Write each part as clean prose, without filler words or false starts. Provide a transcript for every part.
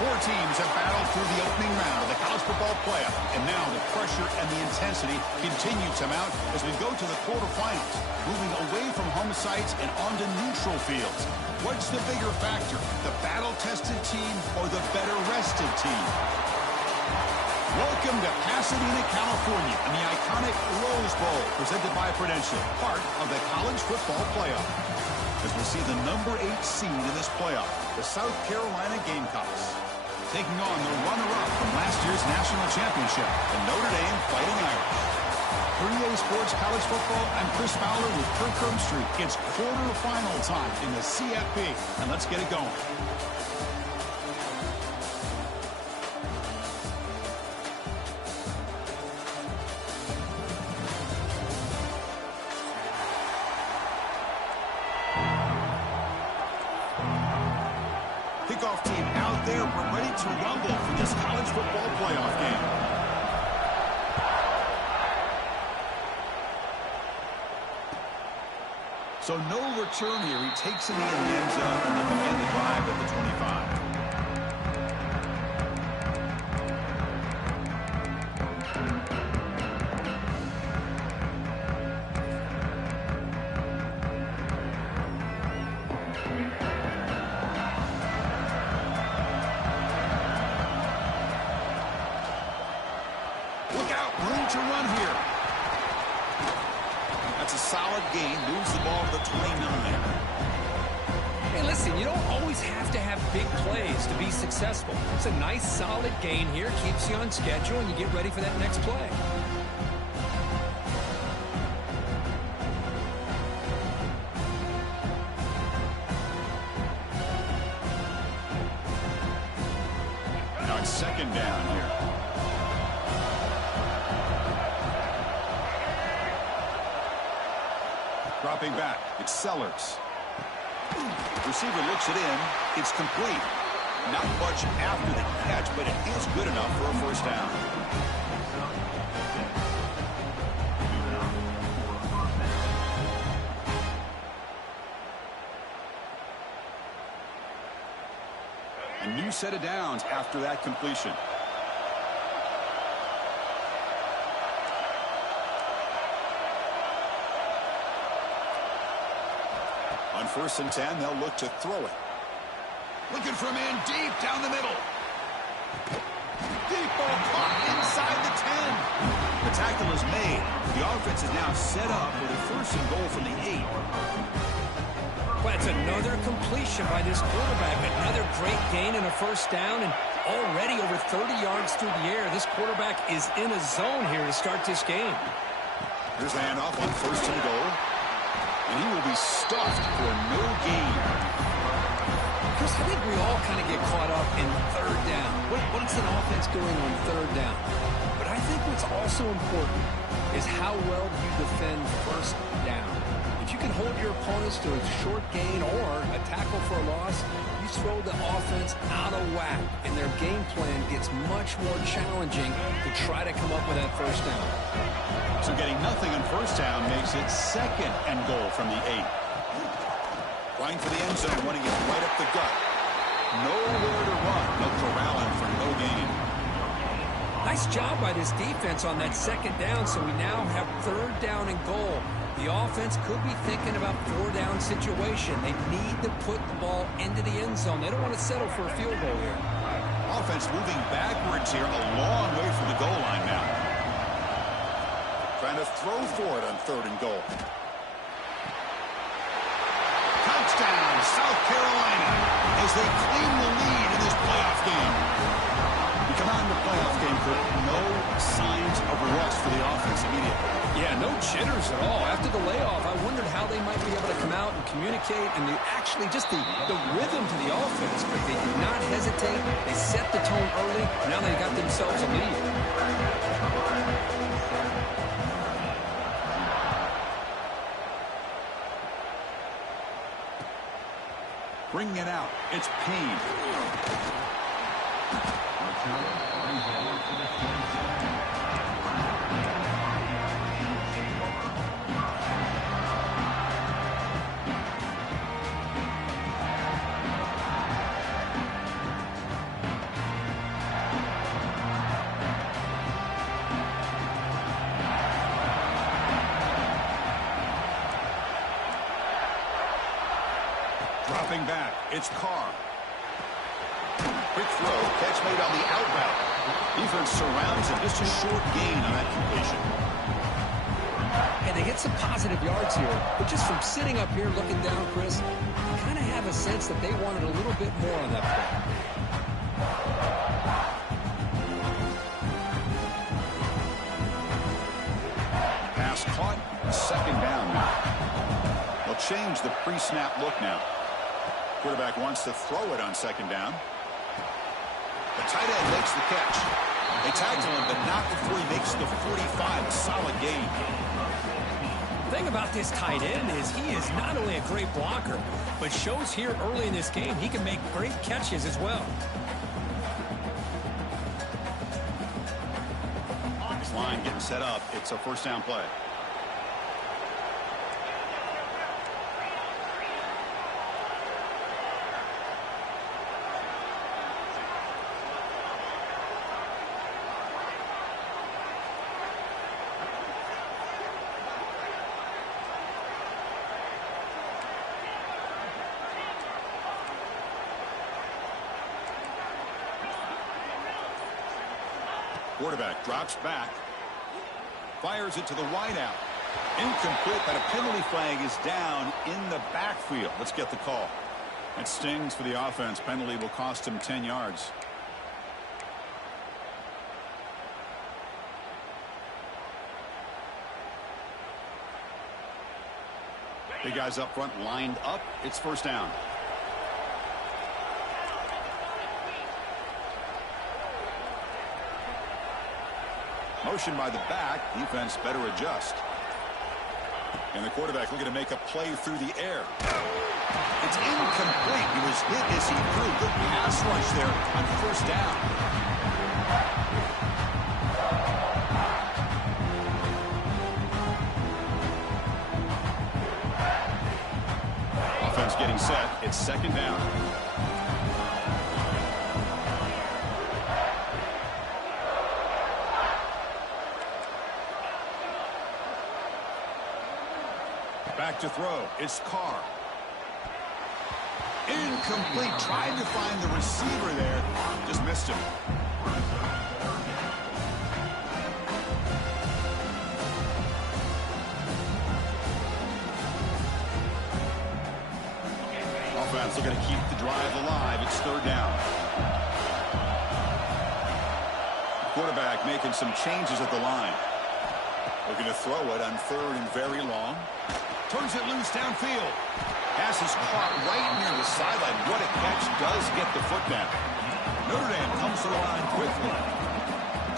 Four teams have battled through the opening round of the college football playoff, and now the pressure and the intensity continue to mount as we go to the quarterfinals, moving away from home sites and onto neutral fields. What's the bigger factor, the battle-tested team or the better-rested team? Welcome to Pasadena, California, and the iconic Rose Bowl, presented by Prudential, part of the college football playoff. As we'll see the number 8 seed in this playoff, the South Carolina Gamecocks, taking on the runner-up from last year's national championship, the Notre Dame Fighting Irish. For EA Sports College Football, I'm Chris Fowler with Kirk Herbstreit. It's quarterfinal time in the CFP, and let's get it going. Kickoff team out there. We're ready to rumble for this college football playoff game. So no return here. He takes it in the end zone and they begin the drive at the 25. Look out, room to run here. That's a solid gain, moves the ball to the 29. Hey, listen, you don't always have to have big plays to be successful. It's a nice, solid gain here, keeps you on schedule, and you get ready for that next play. Now it's second down here. Dropping back, it's Sellers. Receiver looks it in. It's complete. Not much after the catch, but it is good enough for a first down. A new set of downs after that completion. On 1st and 10, they'll look to throw it. Looking for a man deep down the middle. Deep ball caught inside the 10. The tackle is made. The offense is now set up with a 1st and goal from the 8. Well, it's another completion by this quarterback. Another great gain and a first down, and already over 30 yards through the air. This quarterback is in a zone here to start this game. Here's the handoff on 1st and goal. And he will be stuffed for no gain. Chris, I think we all kind of get caught up in 3rd down. What's an offense doing on 3rd down? But I think what's also important is how well you defend 1st down. If you can hold your opponents to a short gain or a tackle for a loss, you throw the offense out of whack, and their game plan gets much more challenging to try to come up with that 1st down. So getting nothing on 1st down makes it 2nd and goal from the 8. Trying for the end zone, running it right up the gut. Nowhere to run. No corralling for no gain. Nice job by this defense on that 2nd down, so we now have 3rd down and goal. The offense could be thinking about 4-down situation. They need to put the ball into the end zone. They don't want to settle for a field goal here. Offense moving backwards here, a long way from the goal line now. Trying to throw for it on 3rd and goal. Touchdown, South Carolina, as they claim the lead in this playoff game. We come out in the playoff game for no signs of rust for the offense immediately. Yeah, no jitters at all. After the layoff, I wondered how they might be able to come out and communicate and actually just the rhythm to the offense. But they did not hesitate. They set the tone early. Now they got themselves a lead. Bringing it out. It's Payne. Dropping back, it's Carr. Quick throw, catch made on the out route. Defense surrounds him, just a short gain on that completion. And they get some positive yards here, but just from sitting up here looking down, Chris, you kind of have a sense that they wanted a little bit more on that play. Pass caught, second down now. They'll change the pre-snap look now. Quarterback wants to throw it on second down. The tight end makes the catch. They tackle him, but not before he makes the 45. A solid gain. The thing about this tight end is he is not only a great blocker, but shows here early in this game he can make great catches as well. This line getting set up. It's a first down play. Quarterback drops back. Fires it to the wideout. Incomplete, but a penalty flag is down in the backfield. Let's get the call. That stings for the offense. Penalty will cost him 10 yards. Big guys up front lined up. It's first down. Motion by the back. Defense better adjust. And the quarterback looking to make a play through the air. It's incomplete. He was hit as he threw. Good pass rush there on first down. Offense getting set. It's second down. Back to throw. It's Carr. Incomplete. Tried to find the receiver there. Just missed him. Offense looking to keep the drive alive. It's third down. Quarterback making some changes at the line. Looking to throw it on third and very long. Turns it loose downfield. Pass is caught right near the sideline. What a catch. Does get the foot down. Notre Dame comes to the line quickly.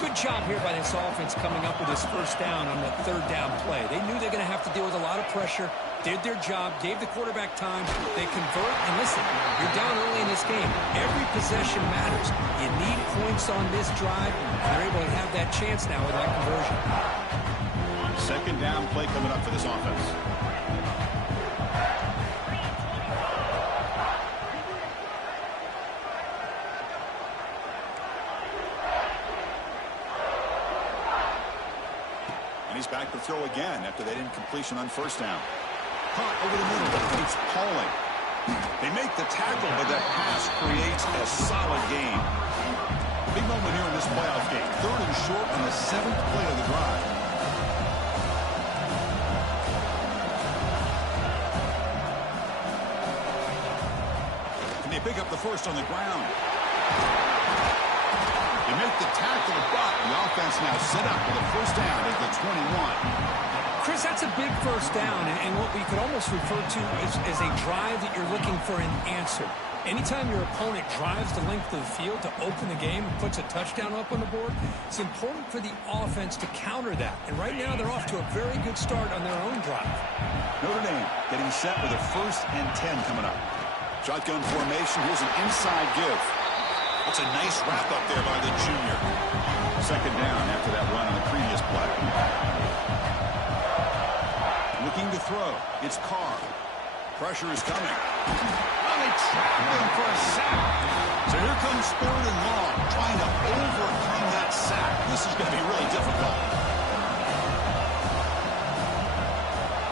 Good job here by this offense coming up with this first down on that third down play. They knew they were going to have to deal with a lot of pressure. Did their job. Gave the quarterback time. They convert. And listen, you're down early in this game. Every possession matters. You need points on this drive. And they're able to have that chance now with that conversion. Second down play coming up for this offense. And he's back to throw again after that incompletion on first down. Caught over the middle. It's Pauling. They make the tackle, but that pass creates a solid gain. Big moment here in this playoff game. Third and short on the 7th play of the drive. They pick up the first on the ground. They make the tackle, but the offense now set up with a first down at the 21. Chris, that's a big first down, and what we could almost refer to as a drive that you're looking for an answer. Anytime your opponent drives the length of the field to open the game and puts a touchdown up on the board, it's important for the offense to counter that. And right now, they're off to a very good start on their own drive. Notre Dame getting set with a first and 10 coming up. Shotgun formation. Here's an inside give. That's a nice wrap up there by the junior. Second down after that run on the previous play. Looking to throw. It's Carr. Pressure is coming. Oh, they trap him for a sack. So here comes third and long, trying to overcome that sack. This is going to be really difficult.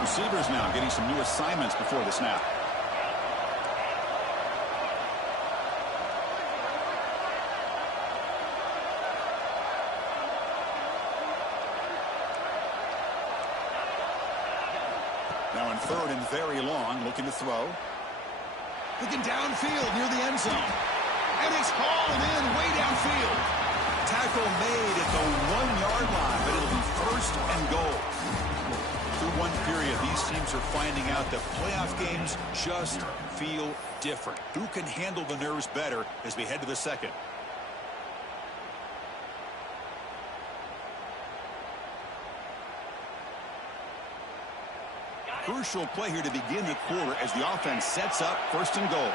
Receivers now getting some new assignments before the snap. third and very long, looking to throw. Looking downfield near the end zone. And it's hauled in way downfield. Tackle made at the 1-yard line, but it'll be first and goal. Through one period, these teams are finding out that playoff games just feel different. Who can handle the nerves better as we head to the second? Crucial play here to begin the quarter as the offense sets up first and goal.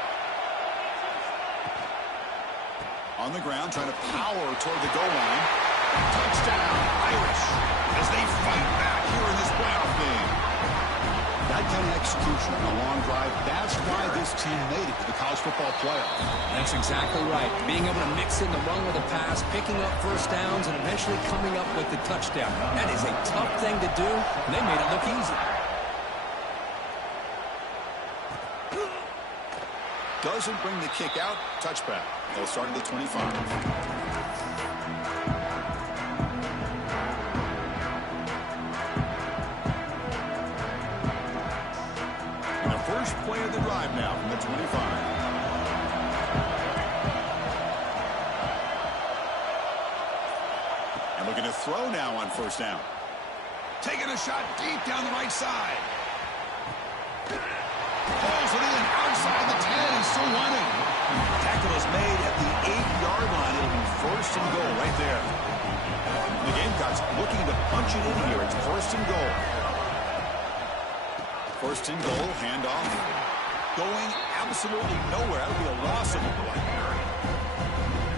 On the ground, trying to power toward the goal line. Touchdown, Irish, as they fight back here in this playoff game. That kind of execution on a long drive, that's why this team made it to the college football playoff. That's exactly right. Being able to mix in the run with the pass, picking up first downs, and eventually coming up with the touchdown. That is a tough thing to do, and they made it look easy. Doesn't bring the kick out. Touchback. They'll start at the 25. And the first play of the drive now from the 25. And looking to throw now on first down. Taking a shot deep down the right side. Pulls it in outside the 10 and still running. Tackle is made at the 8-yard line. It'll be first and goal right there. The Gamecocks looking to punch it in here. It's first and goal. First and goal, handoff. Going absolutely nowhere. That'll be a loss of a play.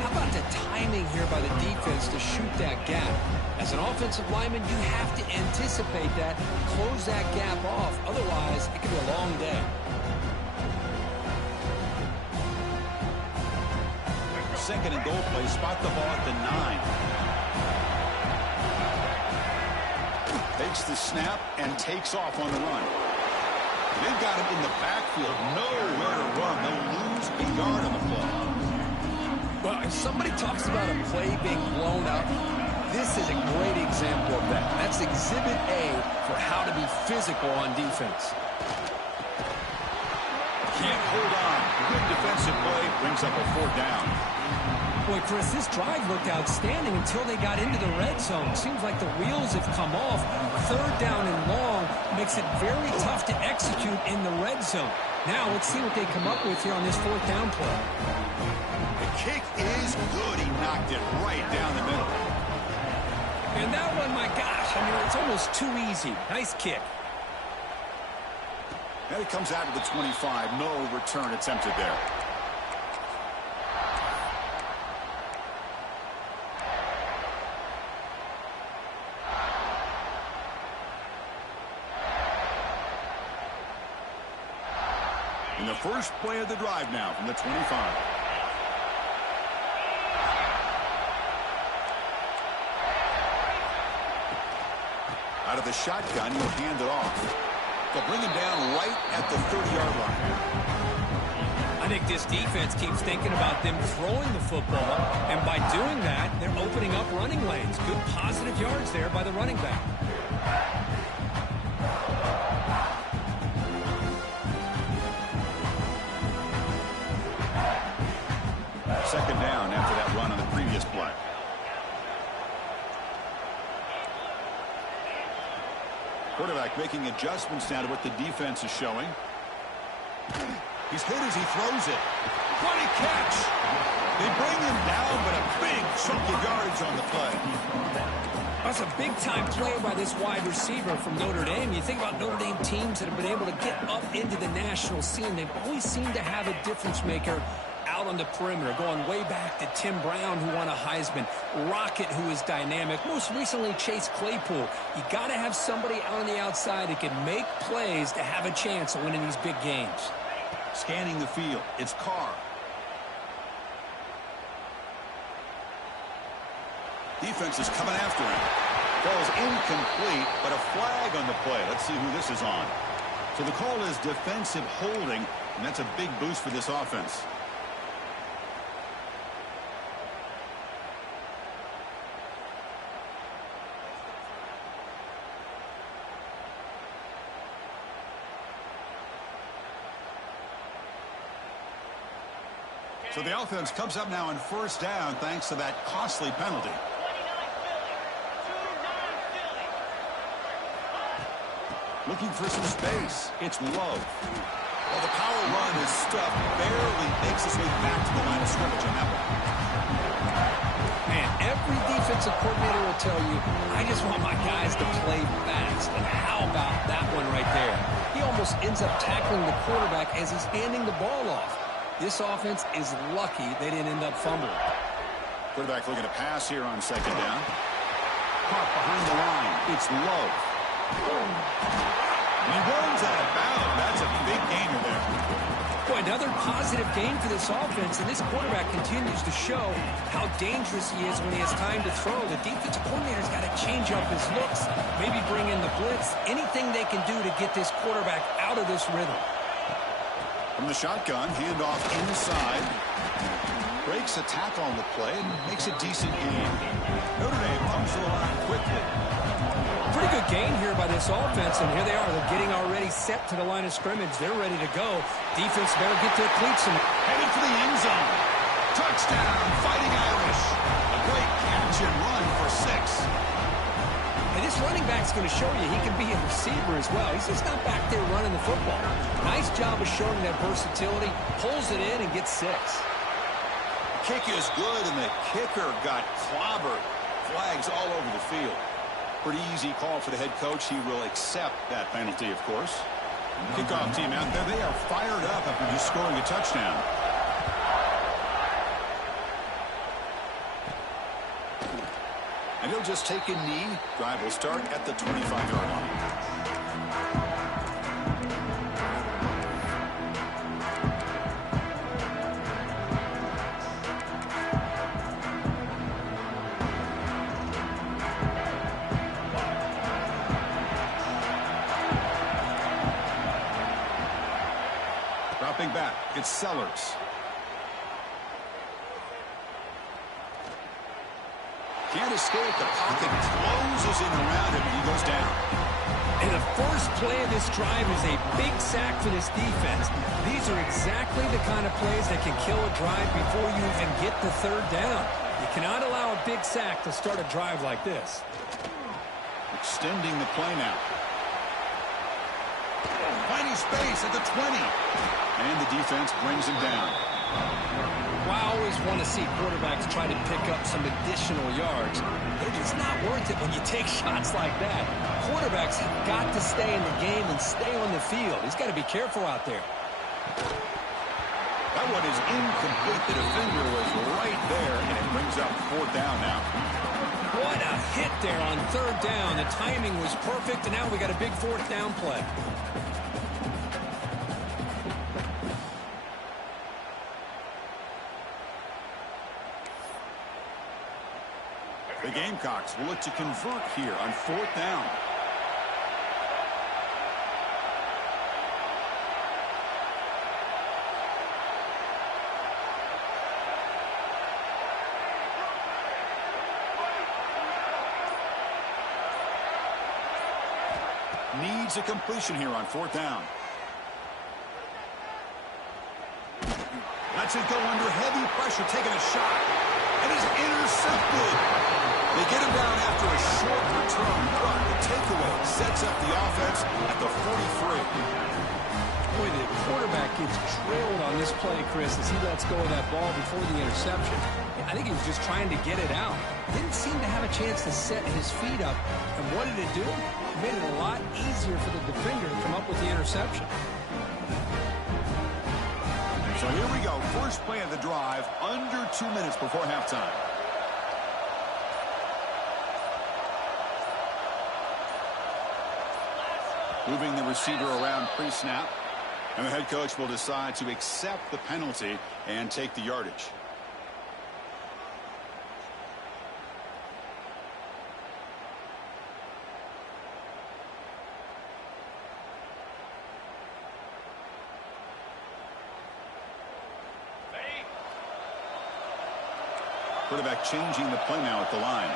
How about the timing here by the defense to shoot that gap? As an offensive lineman, you have to anticipate that, close that gap off. Otherwise, it could be a long day. Second and goal play, spot the ball at the 9. Takes the snap and takes off on the run. They've got him in the backfield, nowhere to run. They'll lose a yard on the play. Well, if somebody talks about a play being blown up, this is a great example of that. That's Exhibit A for how to be physical on defense. Can't hold on. Good defensive play brings up a 4th down. Boy, Chris, this drive looked outstanding until they got into the red zone. Seems like the wheels have come off. 3rd down and long makes it very tough to execute in the red zone. Now, let's see what they come up with here on this 4th down play. The kick is good. He knocked it right down the middle. And that one, my gosh, I mean, it's almost too easy. Nice kick. And it comes out to the 25. No return attempted there. In the first play of the drive now from the 25. Out of the shotgun, he'll hand it off. They'll bring him down right at the 30-yard line. I think this defense keeps thinking about them throwing the football, and by doing that, they're opening up running lanes. Good positive yards there by the running back. Second down after that run on the previous play. Quarterback making adjustments now to what the defense is showing. He's hit as he throws it. What a catch! They bring him down, but a big chunk of yardage on the play. That's a big-time play by this wide receiver from Notre Dame. You think about Notre Dame teams that have been able to get up into the national scene. They've always seemed to have a difference maker out on the perimeter, going way back to Tim Brown, who won a Heisman, Rocket, who is dynamic, most recently Chase Claypool. You got to have somebody out on the outside that can make plays to have a chance of winning these big games. Scanning the field, it's Carr. Defense is coming after him. Ball's incomplete, but a flag on the play. Let's see who this is on. So the call is defensive holding, and that's a big boost for this offense. So the offense comes up now on first down thanks to that costly penalty. Looking for some space. It's Love. Well, the power run is stuffed. Barely makes his way back to the line of scrimmage on that one. Man, every defensive coordinator will tell you, I just want my guys to play fast. And how about that one right there? He almost ends up tackling the quarterback as he's handing the ball off. This offense is lucky they didn't end up fumbling. Quarterback looking to pass here on second down. Caught behind the line. It's Love. And he runs out of bounds. That's a big gainer there. Boy, another positive game for this offense, and this quarterback continues to show how dangerous he is when he has time to throw. The defensive coordinator's got to change up his looks, maybe bring in the blitz, anything they can do to get this quarterback out of this rhythm. From the shotgun, handoff inside. Breaks a tackle on the play and makes a decent gain. Notre Dame comes to the line quickly. Pretty good gain here by this offense, and here they are. They're getting already set to the line of scrimmage. They're ready to go. Defense better get their cleats and headed for the end zone. Touchdown, Fighting Irish. A great catch and run for 6. And this running back's going to show you he can be a receiver as well. He's just not back there running the football. Nice job of showing that versatility. Pulls it in and gets 6. The kick is good, and the kicker got clobbered. Flags all over the field. Pretty easy call for the head coach. He will accept that penalty, of course. Kickoff team out there. They are fired up after just scoring a touchdown. And he'll just take a knee. Drive will start at the 25-yard line. Dropping back, it's Sellers. Can't escape. The pocket closes in around him, and he goes down. And the first play of this drive is a big sack for this defense. These are exactly the kind of plays that can kill a drive before you even get the third down. You cannot allow a big sack to start a drive like this. Extending the play now. Finding space at the 20. And the defense brings him down. Well, I always want to see quarterbacks try to pick up some additional yards. They're just not worth it when you take shots like that. Quarterbacks have got to stay in the game and stay on the field. He's got to be careful out there. That one is incomplete. The defender was right there, and it brings up 4th down now. What a hit there on 3rd down. The timing was perfect, and now we got a big 4th down play. The Gamecocks will look to convert here on 4th down. Needs a completion here on 4th down. Lets it go under heavy pressure, taking a shot. And is intercepted. They get him down after a short return, but the takeaway sets up the offense at the 43. Boy, the quarterback gets trailed on this play, Chris, as he lets go of that ball before the interception. I think he was just trying to get it out. Didn't seem to have a chance to set his feet up. And what did it do? It made it a lot easier for the defender to come up with the interception. So here we go. First play of the drive, under 2 minutes before halftime. Moving the receiver around pre-snap. And the head coach will decide to accept the penalty and take the yardage. Quarterback changing the play now at the line.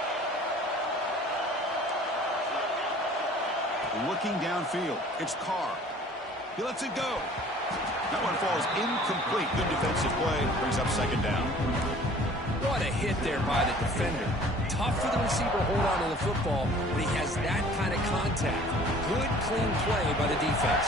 Looking downfield. It's Carr. He lets it go. That one falls incomplete. Good defensive play. Brings up 2nd hit there by the defender. Tough for the receiver to hold on to the football, but he has that kind of contact. Good, clean play by the defense.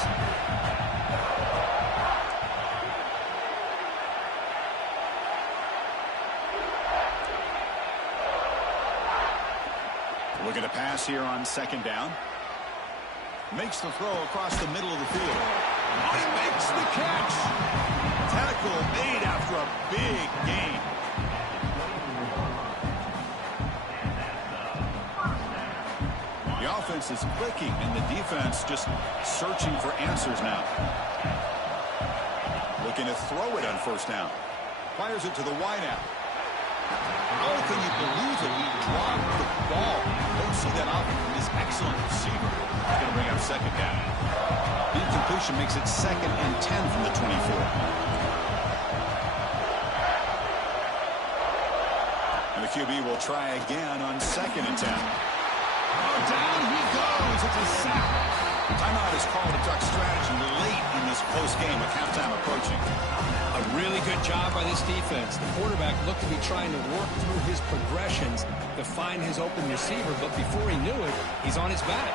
Looking to pass here on second down. Makes the throw across the middle of the field. Oh, he makes the catch. Tackle made after a big gain. The offense is clicking, and the defense just searching for answers now. Looking to throw it on first down. Fires it to the wideout. Oh, can you believe it? He dropped the ball. Don't see that often from this excellent receiver. He's going to bring up second down. The incompletion makes it 2nd and 10 from the 24. And the QB will try again on 2nd and 10. Oh, down he goes. It's a sack. Timeout is called to duck strategy late in this close game with halftime approaching. A really good job by this defense. The quarterback looked to be trying to work through his progressions to find his open receiver, but before he knew it, he's on his back.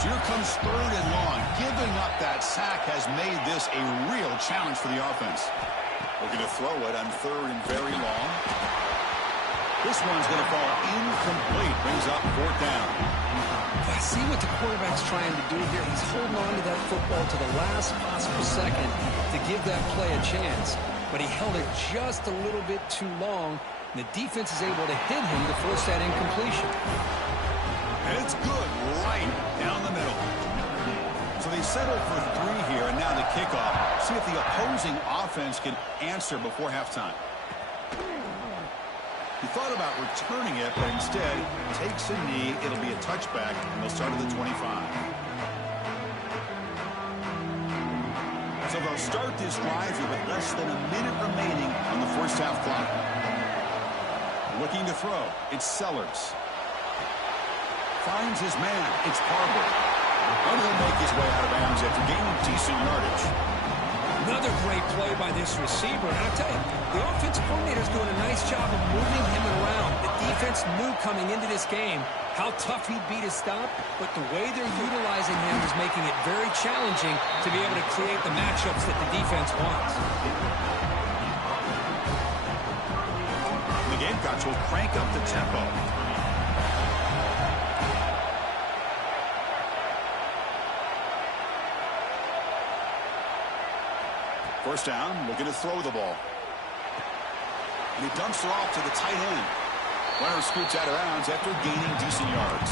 So here comes 3rd and long. Giving up that sack has made this a real challenge for the offense. Looking to throw it on 3rd and very long. This one's going to fall incomplete. Brings up 4th down. I see what the quarterback's trying to do here. He's holding on to that football to the last possible second to give that play a chance. But he held it just a little bit too long. And the defense is able to hit him to force that incompletion. And it's good right down the middle. So they settle for 3 here, and now the kickoff. See if the opposing offense can answer before halftime. He thought about returning it, but instead takes a knee. It'll be a touchback, and they'll start at the 25. So they'll start this drive here with less than a minute remaining on the first half clock. Looking to throw. It's Sellers. Finds his man. It's Barber. And he'll make his way out of bounds after gaining decent yardage. Another great play by this receiver. And I tell you, the offensive coordinator's doing a nice job of moving him around. The defense knew coming into this game how tough he'd be to stop, but the way they're utilizing him is making it very challenging to be able to create the matchups that the defense wants. The Gamecocks will crank up the tempo. First down, looking to throw the ball. And he dumps it off to the tight end. Runner scoots out of bounds after gaining decent yards.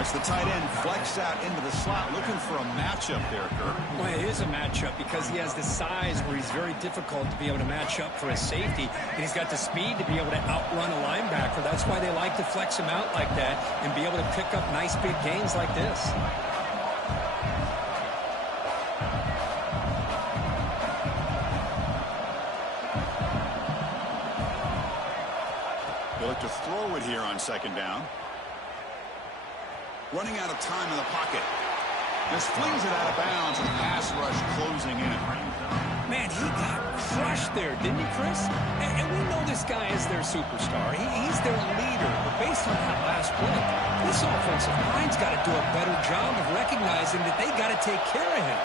As the tight end flexed out into the slot, looking for a matchup there, Kirk. Well, it is a matchup because he has the size where he's very difficult to be able to match up for a safety. And he's got the speed to be able to outrun a linebacker. That's why they like to flex him out like that and be able to pick up nice big gains like this. To throw it here on second down. Running out of time in the pocket. Just flings it out of bounds, and the pass rush closing in. Man, he got crushed there, didn't he, Chris? And we know this guy is their superstar. He's their leader. But based on that last play, this offensive line's got to do a better job of recognizing that they got to take care of him.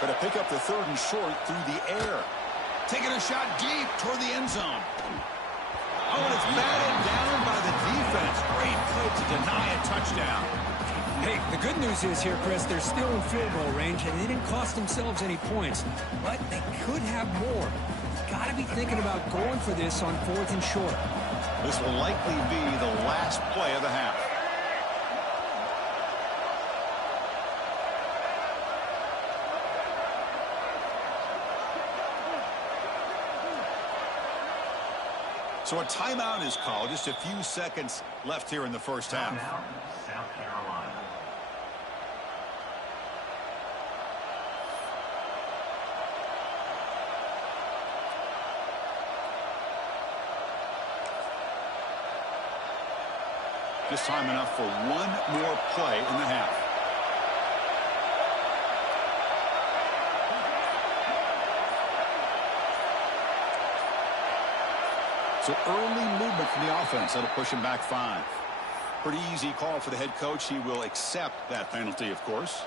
Going to pick up the 3rd and short through the air. Taking a shot deep toward the end zone. Oh, and it's batted down by the defense. Great play to deny a touchdown. Hey, the good news is here, Chris, they're still in field goal range, and they didn't cost themselves any points. But they could have more. Got to be thinking about going for this on 4th and short. This will likely be the last play of the half. So a timeout is called. Just a few seconds left here in the first half. South Carolina. Just time enough for one more play in the half. So early movement from the offense. That'll push him back 5. Pretty easy call for the head coach. He will accept that penalty, of course.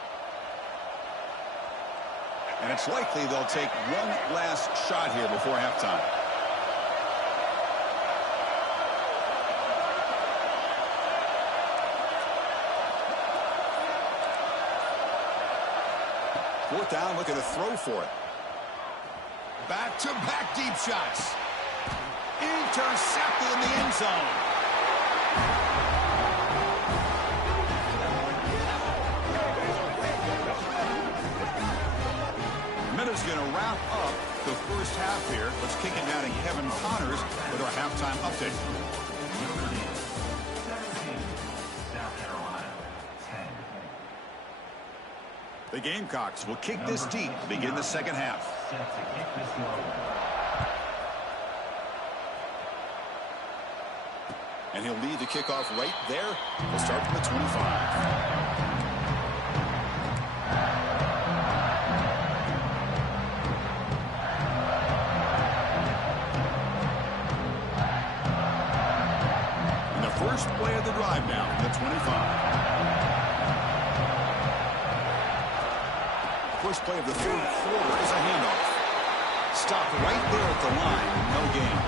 And it's likely they'll take one last shot here before halftime. Fourth down, looking to throw for it. Back-to-back deep shots. Intercepted in the end zone. Minute's going to wrap up the first half here. Let's kick it down to Kevin Connors with our halftime update. The Gamecocks will kick this deep to begin the second half. And he'll lead the kickoff right there. We'll start from the 25. First play of the drive now from the 25. First play of the third quarter is a handoff. Stopped right there at the line. No gain.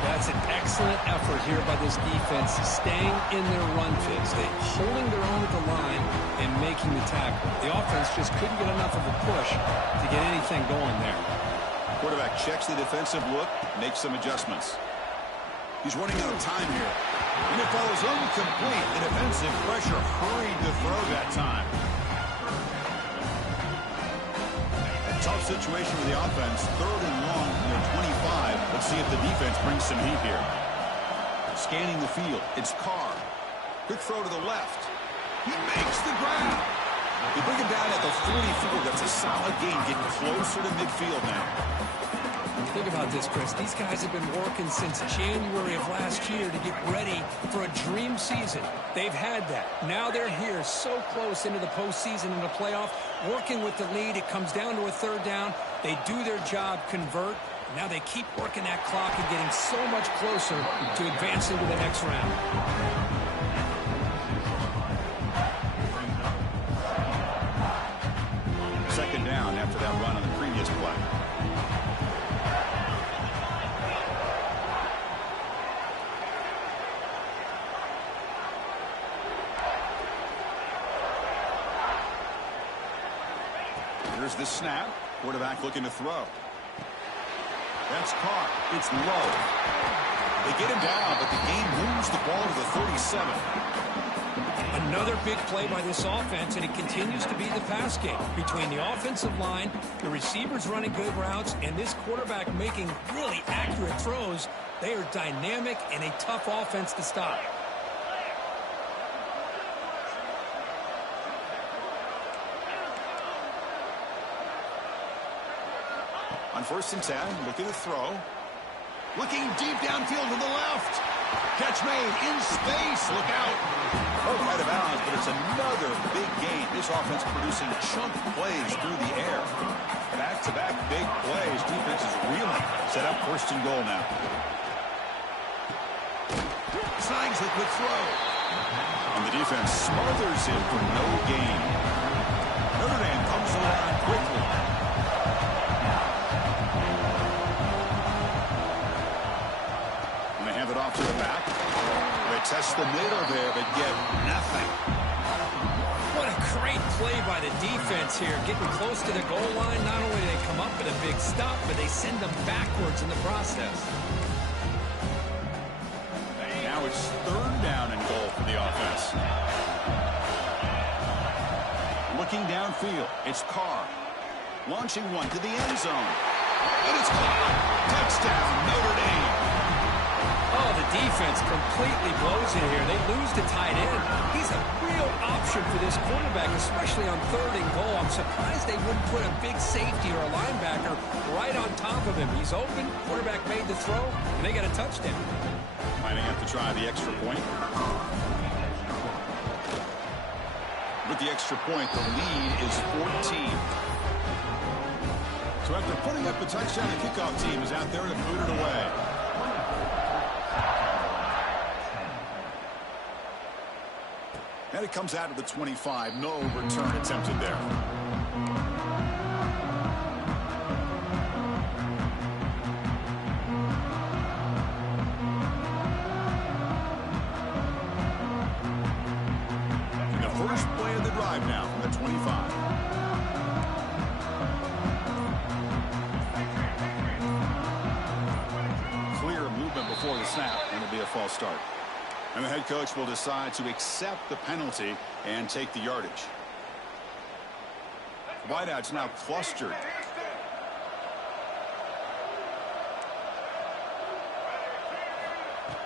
That's an excellent effort here by this defense, staying in their run fits. They're holding their own at the line and making the tackle. The offense just couldn't get enough of a push to get anything going there. Quarterback checks the defensive look, makes some adjustments. He's running out of time here. And it falls incomplete. The defensive pressure hurried to throw that time. A tough situation for the offense. Third and long from their 25. Let's see if the defense brings some heat here. Scanning the field. It's Carr. Quick throw to the left. He makes the grab. They bring him down at the 44. That's a solid gain. Getting closer to midfield now. Think about this, Chris. These guys have been working since January of last year to get ready for a dream season. They've had that. Now they're here so close into the postseason and the playoff, working with the lead. It comes down to a third down. They do their job, convert. Now they keep working that clock and getting so much closer to advancing to the next round. Second down after that run on the previous play. Here's the snap. Quarterback looking to throw. That's caught. It's low. They get him down, but the game moves the ball to the 37. Another big play by this offense, and it continues to be the pass game between the offensive line, the receivers running good routes, and this quarterback making really accurate throws. They are dynamic and a tough offense to stop. On 1st and 10, looking to throw. Looking deep downfield to the left. Catch made in space. Look out. Both out of bounds, but it's another big gain. This offense producing chunk plays through the air. Back-to-back big plays. Defense is reeling. Set up 1st and goal now. Signs the quick throw. And the defense smothers him for no gain. Notre Dame comes to the line quickly. Hand it off to the back. They test the middle there, but get nothing. What a great play by the defense here. Getting close to the goal line. Not only do they come up with a big stop, but they send them backwards in the process. Now it's 3rd down and goal for the offense. Looking downfield, it's Carr. Launching one to the end zone. And it's caught. Touchdown, Notre Dame. Oh, the defense completely blows it here. They lose to tight end. He's a real option for this quarterback, especially on 3rd and goal. I'm surprised they wouldn't put a big safety or a linebacker right on top of him. He's open. Quarterback made the throw, and they got a touchdown. Might have to try the extra point. With the extra point, the lead is 14. So after putting up the touchdown, the kickoff team is out there to boot it away. And it comes out of the 25. No return attempted there. And the first play of the drive now from the 25. Clear movement before the snap, and it'll be a false start. And the head coach will decide to accept the penalty and take the yardage. Wideouts now clustered.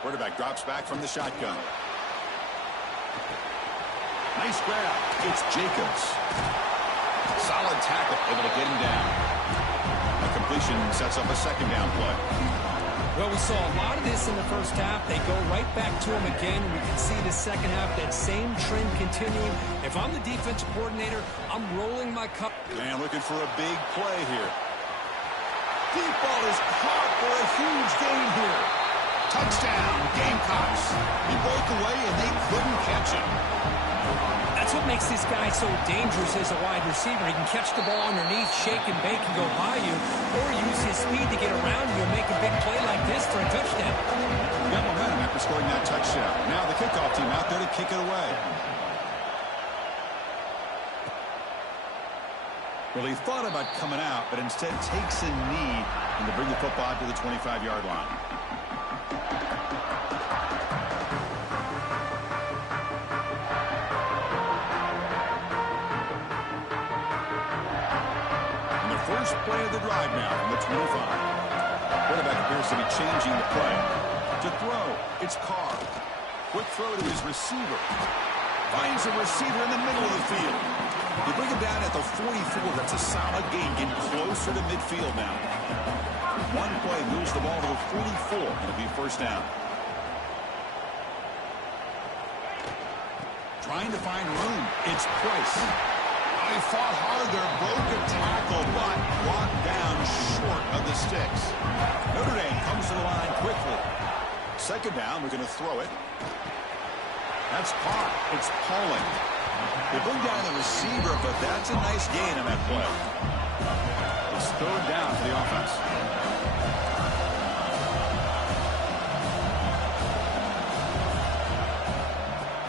Quarterback drops back from the shotgun. Nice grab. It's Jacobs. Solid tackle, able to get him down. A completion sets up a second down play. Well, we saw a lot of this in the first half. They go right back to him again. We can see the second half, that same trend continuing. If I'm the defensive coordinator, I'm rolling my cup. Man looking for a big play here. Deep ball is caught for a huge gain here. Touchdown, Gamecocks. He broke away and they couldn't catch him. That's what makes this guy so dangerous as a wide receiver. He can catch the ball underneath, shake and bake and go by you, or use his speed to get around you and make a big play like this for a touchdown. Got momentum after scoring that touchdown. Now the kickoff team out there to kick it away. Well, he thought about coming out, but instead takes a knee and to bring the football to the 25-yard line. First play of the drive now from the 25. Quarterback appears to be changing the play. To throw, it's Carr. Quick throw to his receiver. Finds a receiver in the middle of the field. They bring him down at the 44. That's a solid gain. Getting closer to midfield now. One play moves the ball to the 44. It'll be first down. Trying to find room. It's Price. He fought hard there, broke a tackle, but brought down short of the sticks. Notre Dame comes to the line quickly. Second down, we're going to throw it. That's caught. It's Pauling. They bring down the receiver, but that's a nice gain on that play. It's third down for the offense.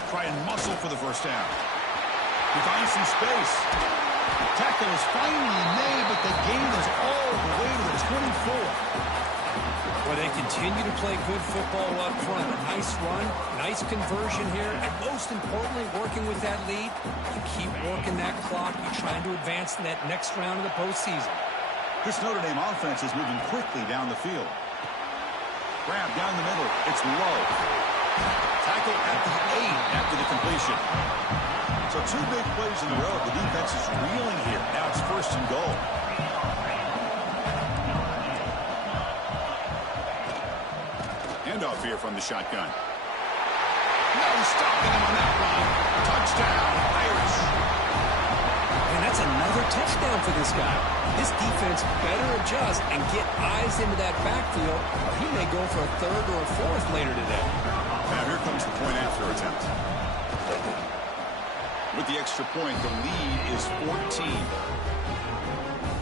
Try and muscle for the first down. He finds some space. Tackle is finally made, but the gain is all the way to the 24. Well, they continue to play good football up front. A nice run, nice conversion here, and most importantly, working with that lead. You keep working that clock. You're trying to advance in that next round of the postseason. This Notre Dame offense is moving quickly down the field. Grab down the middle. It's low. Tackle at the 8 after the completion. So two big plays in a row. The defense is reeling here. Now it's first and goal. Handoff here from the shotgun. No stopping him on that one. Touchdown, Irish. And that's another touchdown for this guy. This defense better adjust and get eyes into that backfield, or he may go for a third or a fourth later today. Now here comes the point after attempt. With the extra point, the lead is 14.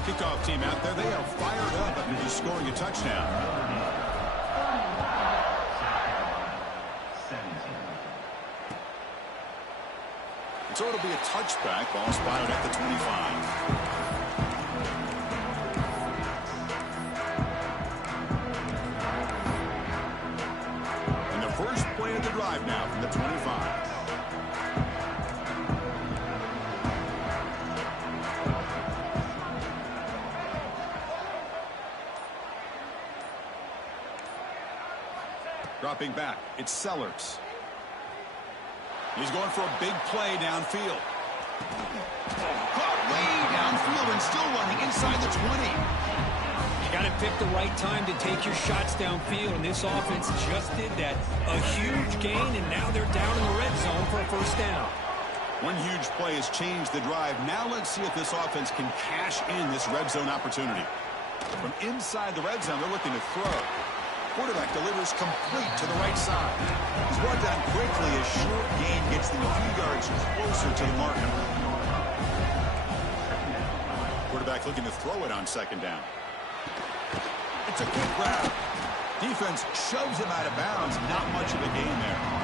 Kickoff team out there, they are fired up after just scoring a touchdown. So it'll be a touchback. Ball spotted at the 25. And the first play of the drive now from the 25. Dropping back, it's Sellers. He's going for a big play downfield. Caught way downfield and still running inside the 20. You got to pick the right time to take your shots downfield, and this offense just did that. A huge gain, and now they're down in the red zone for a first down. One huge play has changed the drive. Now let's see if this offense can cash in this red zone opportunity. From inside the red zone, they're looking to throw. Quarterback delivers complete to the right side. He's brought down quickly as short gain gets them a few yards closer to the marker. Quarterback looking to throw it on second down. It's a quick grab. Defense shoves him out of bounds. Not much of a gain there.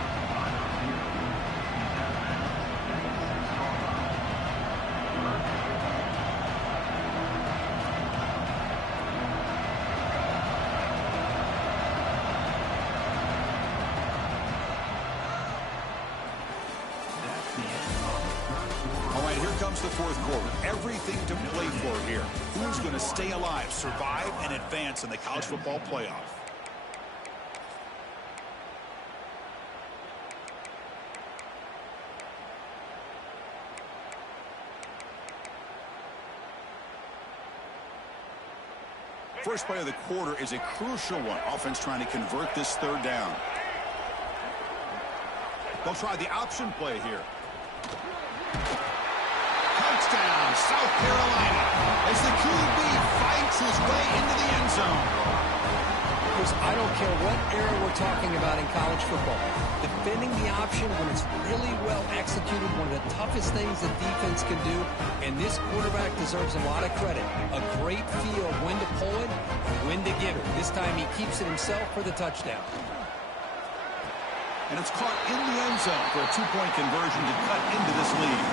The fourth quarter. Everything to play for here. Who's going to stay alive, survive, and advance in the college football playoff? First play of the quarter is a crucial one. Offense trying to convert this third down. They'll try the option play here. Touchdown, South Carolina, as the QB fights his way into the end zone. Because I don't care what era we're talking about in college football. Defending the option when it's really well executed, one of the toughest things that defense can do, and this quarterback deserves a lot of credit. A great feel of when to pull it and when to give it. This time he keeps it himself for the touchdown. And it's caught in the end zone for a two-point conversion to cut into this lead.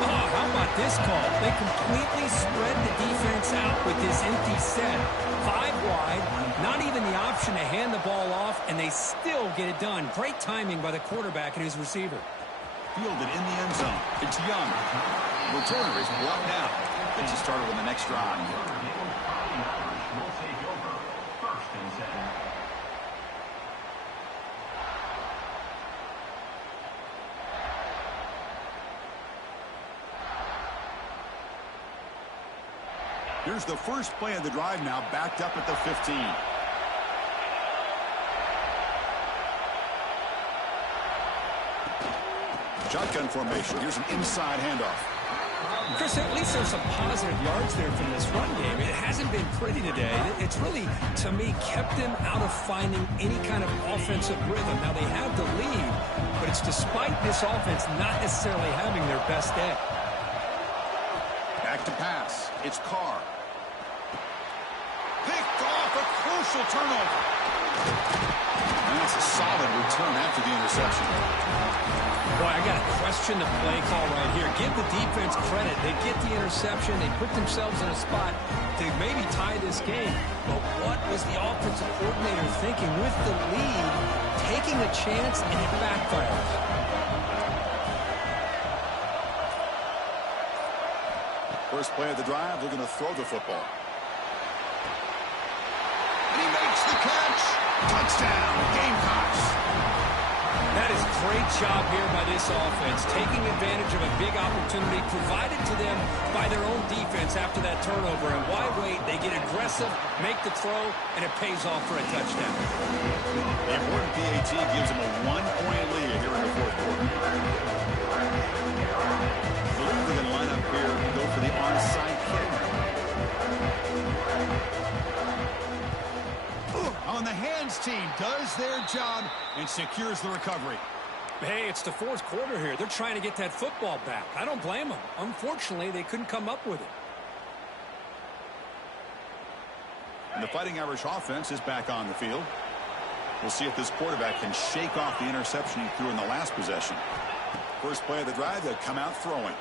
Oh, how about this call? They completely spread the defense out with this empty set. 5 wide, not even the option to hand the ball off, and they still get it done. Great timing by the quarterback and his receiver. Fielded in the end zone. It's Young. Returner is brought down. Gets you started on the next drive. Will take over 1st and 7. Here's the first play of the drive now, backed up at the 15. Shotgun formation. Here's an inside handoff. Chris, at least there's some positive yards there from this run game. It hasn't been pretty today. It's really, to me, kept them out of finding any kind of offensive rhythm. Now, they have the lead, but it's despite this offense not necessarily having their best day. Back to pass. It's Carr. Picked off, a crucial turnover. And that's a solid return after the interception. Boy, I got to question the play call right here. Give the defense credit. They get the interception. They put themselves in a spot to maybe tie this game. But what was the offensive coordinator thinking with the lead, taking a chance, and it backfires? First play of the drive, they're going to throw the football. And he makes the catch. Touchdown, Gamecocks. That is a great job here by this offense, taking advantage of a big opportunity provided to them by their own defense after that turnover. And why wait? They get aggressive, make the throw, and it pays off for a touchdown. The important PAT gives them a 1-point lead here in the fourth quarter. I believe they're going to line up here and go for the onside kick. On the hands team does their job and secures the recovery. Hey, it's the fourth quarter here. They're trying to get that football back. I don't blame them. Unfortunately, they couldn't come up with it. And the Fighting Irish offense is back on the field. We'll see if this quarterback can shake off the interception he threw in the last possession. First play of the drive, they'll come out throwing.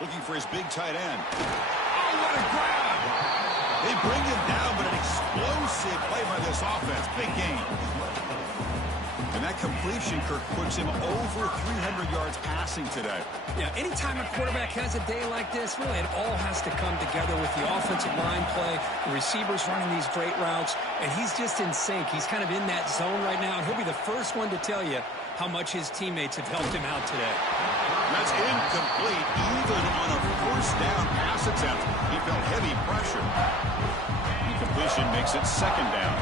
Looking for his big tight end. Oh, what a grab! They bring him down, but an explosive play by this offense. Big gain. And that completion, Kirk, puts him over 300 yards passing today. Yeah, anytime a quarterback has a day like this, really it all has to come together with the offensive line play, the receivers running these great routes, and he's just in sync. He's kind of in that zone right now, and he'll be the first one to tell you how much his teammates have helped him out today. That's incomplete. Even on a first down pass attempt, he felt heavy pressure. Incompletion makes it second down.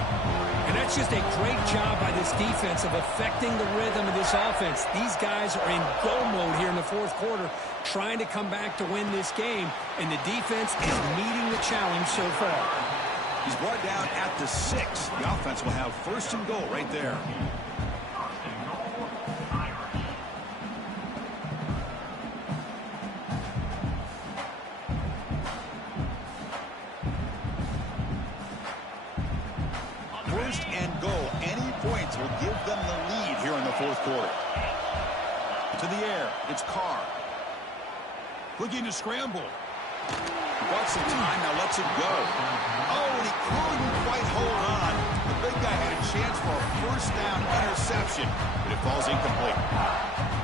And that's just a great job by this defense of affecting the rhythm of this offense. These guys are in go mode here in the fourth quarter, trying to come back to win this game, and the defense is meeting the challenge so far. He's brought down at the 6. The offense will have first and goal right there. First and goal. Any points will give them the lead here in the fourth quarter. To the air. It's Carr. Looking to scramble. Got some time, now lets it go. Oh, and he couldn't quite hold on. The big guy had a chance for a first down interception, but it falls incomplete.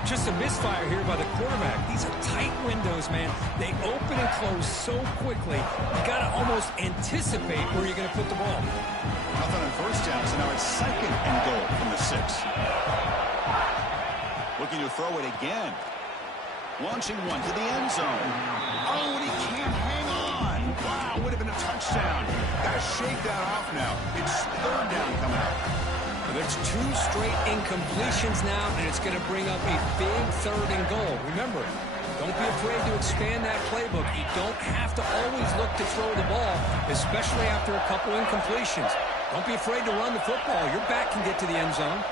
Just a misfire here by the quarterback. These are tight windows, man. They open and close so quickly. You got to almost anticipate where you're going to put the ball. Nothing on first down, so now it's second and goal from the 6. Looking to throw it again. Launching one to the end zone. Oh, and he can't hang on. Wow, would have been a touchdown. Got to shake that off now. It's third down coming up. There's 2 straight incompletions now, and it's going to bring up a big third and goal. Remember, don't be afraid to expand that playbook. You don't have to always look to throw the ball, especially after a couple incompletions. Don't be afraid to run the football. Your back can get to the end zone.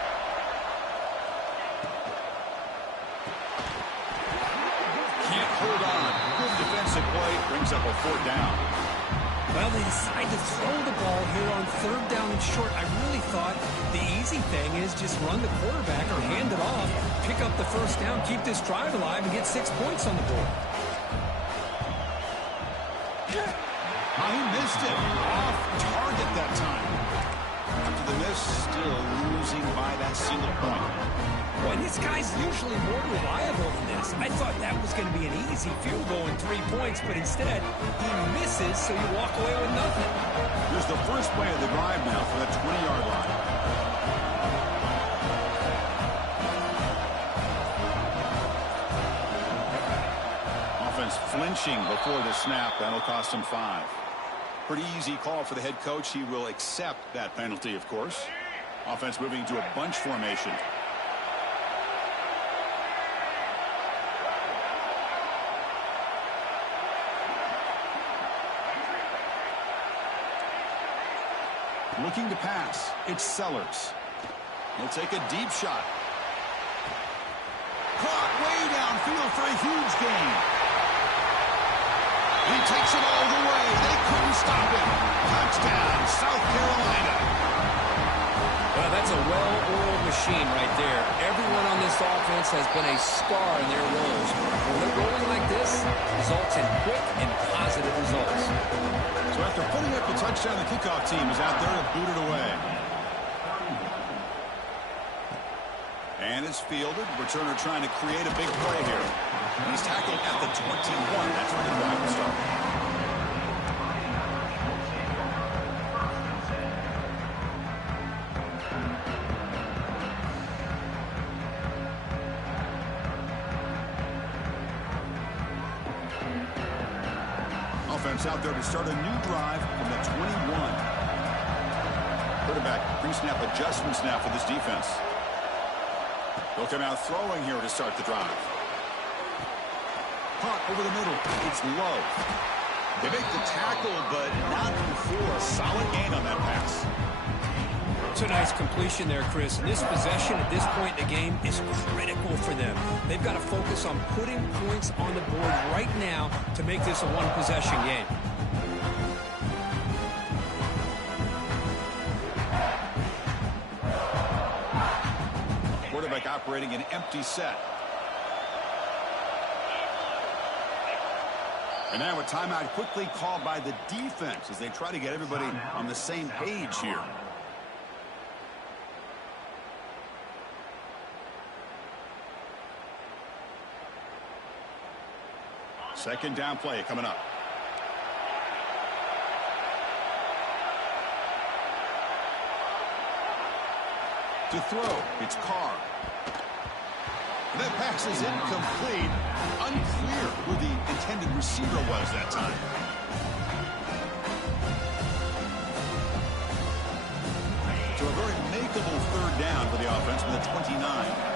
Hold on. Good defensive play. Brings up a fourth down. Well, they decide to throw the ball here on third down and short. I really thought the easy thing is just run the quarterback or hand it off, pick up the first down, keep this drive alive, and get 6 points on the board. Oh, he missed it. Off target that time. After the miss, still losing by that single point. Boy, this guy's usually more reliable than this. I thought that was going to be an easy field goal and 3 points, but instead, he misses, so you walk away with nothing. Here's the first play of the drive now for that 20-yard line. Offense flinching before the snap. That'll cost him 5. Pretty easy call for the head coach. He will accept that penalty, of course. Offense moving to a bunch formation. Looking to pass. It's Sellers. He'll take a deep shot. Caught way downfield for a huge gain. He takes it all the way. They couldn't stop him. Touchdown, South Carolina. Well, that's a well-oiled machine right there. Everyone on this offense has been a star in their roles. When they're rolling like this, results in quick and positive results. So after putting up the touchdown, the kickoff team is out there to boot it away. And it's fielded. Returner trying to create a big play here. He's tackled at the 21. That's where the drive will start. Offense out there to start a new drive from the 21. Quarterback pre-snap adjustments now for this defense. They'll come out throwing here to start the drive. Caught over the middle. It's low. They make the tackle, but not before a solid gain on that pass. It's a nice completion there, Chris. And this possession at this point in the game is critical for them. They've got to focus on putting points on the board right now to make this a one-possession game. Quarterback operating an empty set. And now a timeout quickly called by the defense as they try to get everybody on the same page here. Second down play coming up. To throw, it's Carr. That pass is incomplete. Unclear who the intended receiver was that time. So a very makeable third down for the offense with a 29.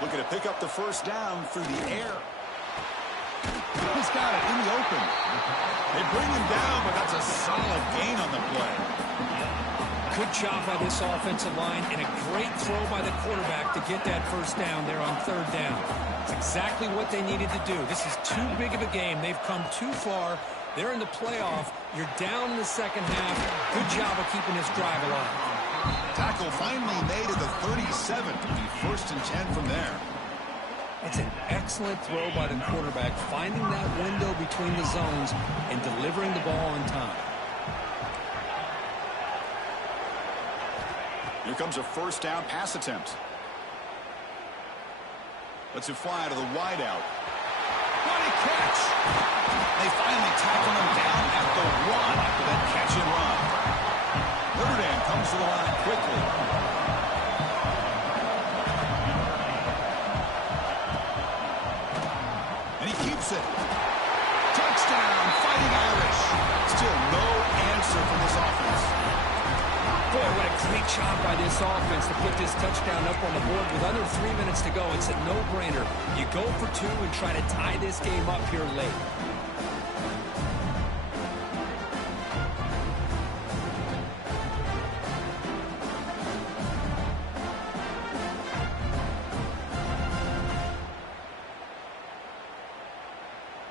Looking to pick up the first down through the air. he's got it in the open. They bring him down, but that's a solid gain on the play. Good job by this offensive line and a great throw by the quarterback to get that first down there on third down. It's exactly what they needed to do. This is too big of a game. They've come too far. They're in the playoff. You're down in the second half. Good job of keeping this drive alive. Tackle finally made at the 37. It'll be 1st and 10 from there. That's an excellent throw by the quarterback, finding that window between the zones and delivering the ball on time. Here comes a 1st down pass attempt. Lets it fly to the wideout. What a catch! They finally tackle him down at the 1 after that catch and run. Notre Dame comes to the line quickly. And he keeps it. Touchdown, Fighting Irish. Still no answer from this offense. Boy, what a great job by this offense to put this touchdown up on the board with under 3 minutes to go. It's a no-brainer. You go for 2 and try to tie this game up here late.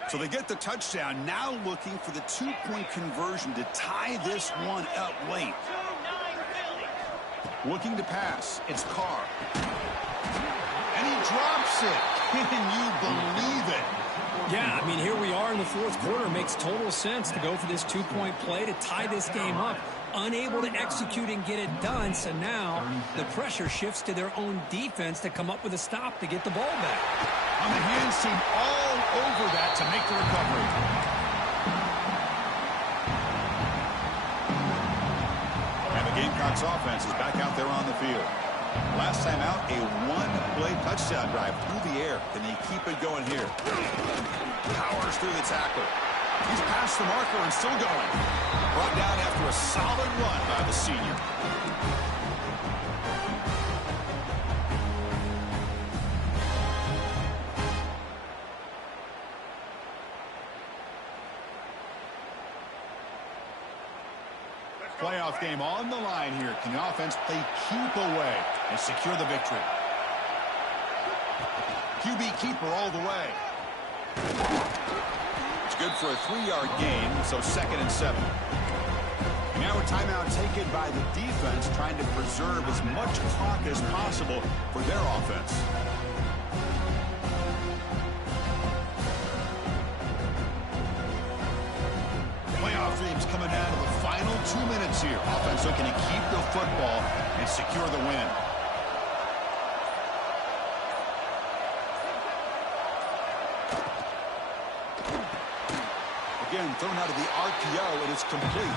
So they get the touchdown, now looking for the 2-point conversion to tie this one up late. Looking to pass. It's Carr. And he drops it. Can you believe it? Yeah, I mean, here we are in the 4th quarter. It makes total sense to go for this 2-point play to tie this game up. Unable to execute and get it done, so now the pressure shifts to their own defense to come up with a stop to get the ball back. On the hands team all over that to make the recovery. And the Gamecocks offense is back out there on the field. Last time out, a 1-play touchdown drive through the air. Can they keep it going here? Powers through the tackle. He's past the marker and still going. Brought down after a solid run by the senior. Playoff game on the line here. Can the offense play keep away and secure the victory? QB keeper all the way. It's good for a 3-yard gain, so 2nd and 7. And now a timeout taken by the defense, trying to preserve as much clock as possible for their offense. Playoff dreams coming down to the final 2 minutes here. Offense looking to keep the football and secure the win. Again, thrown out of the RPO, and it's complete.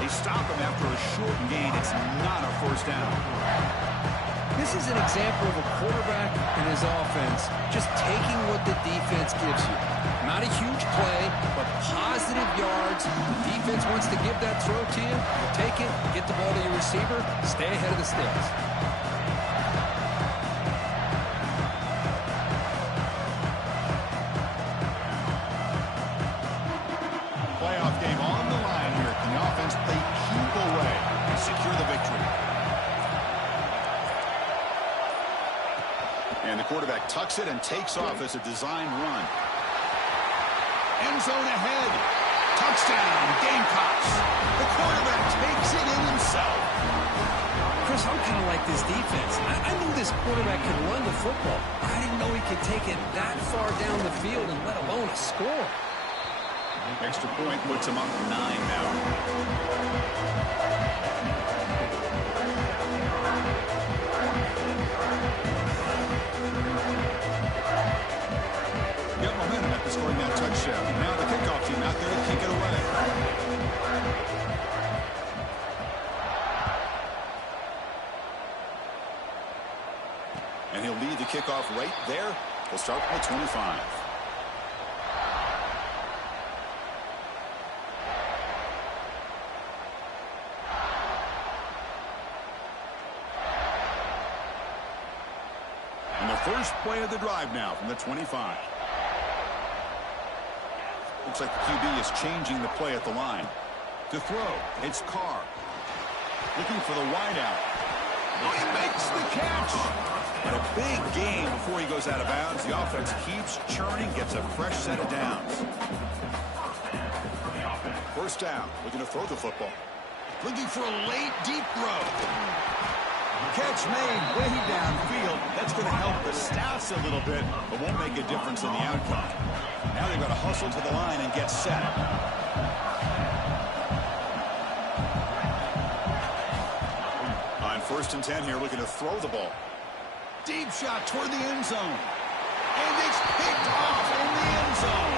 They stop him after a short gain. It's not a 1st down. This is an example of a quarterback and his offense just taking what the defense gives you. Not a huge play, but positive yards. The defense wants to give that throw to you. You take it, get the ball to your receiver, stay ahead of the sticks. Playoff game on the line here. Can the offense play keep away and secure the victory? And the quarterback tucks it and takes off as a design run. End zone ahead. Touchdown, Gamecocks. The quarterback takes it in himself. Chris, I'm kind of like this defense. I knew this quarterback could run the football. I didn't know he could take it that far down the field and let alone a score. Extra point puts him up 9 now. Got momentum after scoring that touchdown. Now the kickoff team out there to kick it away. And he'll lead the kickoff right there. They'll start with 25. And the first play of the drive now from the 25. Looks like the QB is changing the play at the line. To throw, it's Carr. Looking for the wideout. Oh, he makes the catch. And a big gain before he goes out of bounds. The offense keeps churning, gets a fresh set of downs. First down, looking to throw the football. Looking for a late, deep throw. Catch made way downfield. That's going to help the stats a little bit, but won't make a difference in the outcome. Now they've got to hustle to the line and get set. On 1st and 10 here, looking to throw the ball. Deep shot toward the end zone. And it's picked off in the end zone.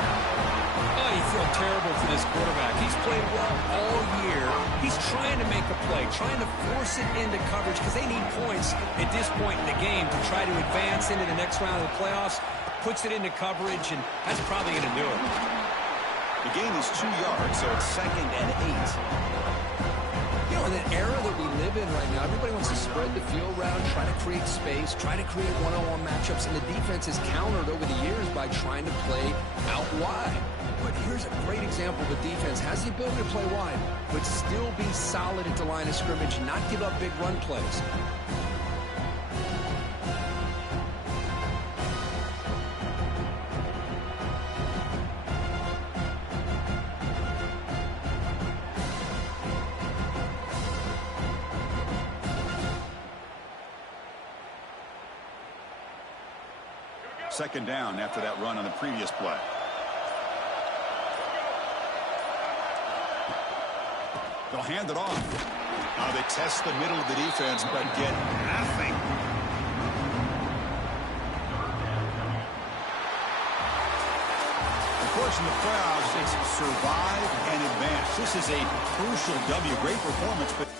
Oh, you feel terrible for this quarterback. He's played well all year. He's trying to make a play, trying to force it into coverage because they need points at this point in the game to try to advance into the next round of the playoffs. Puts it into coverage, and that's probably going to do it. The gain is 2 yards, so it's 2nd and 8. You know, in an era that we live in right now, everybody wants to spread the field around, try to create space, try to create one-on-one matchups, and the defense is countered over the years by trying to play out wide. But here's a great example of a defense has the ability to play wide, but still be solid at the line of scrimmage, not give up big run plays. Second down after that run on the previous play. They'll hand it off. Now they test the middle of the defense, but get nothing. Of course, in the playoffs, it's survive and advance. This is a crucial W. Great performance, but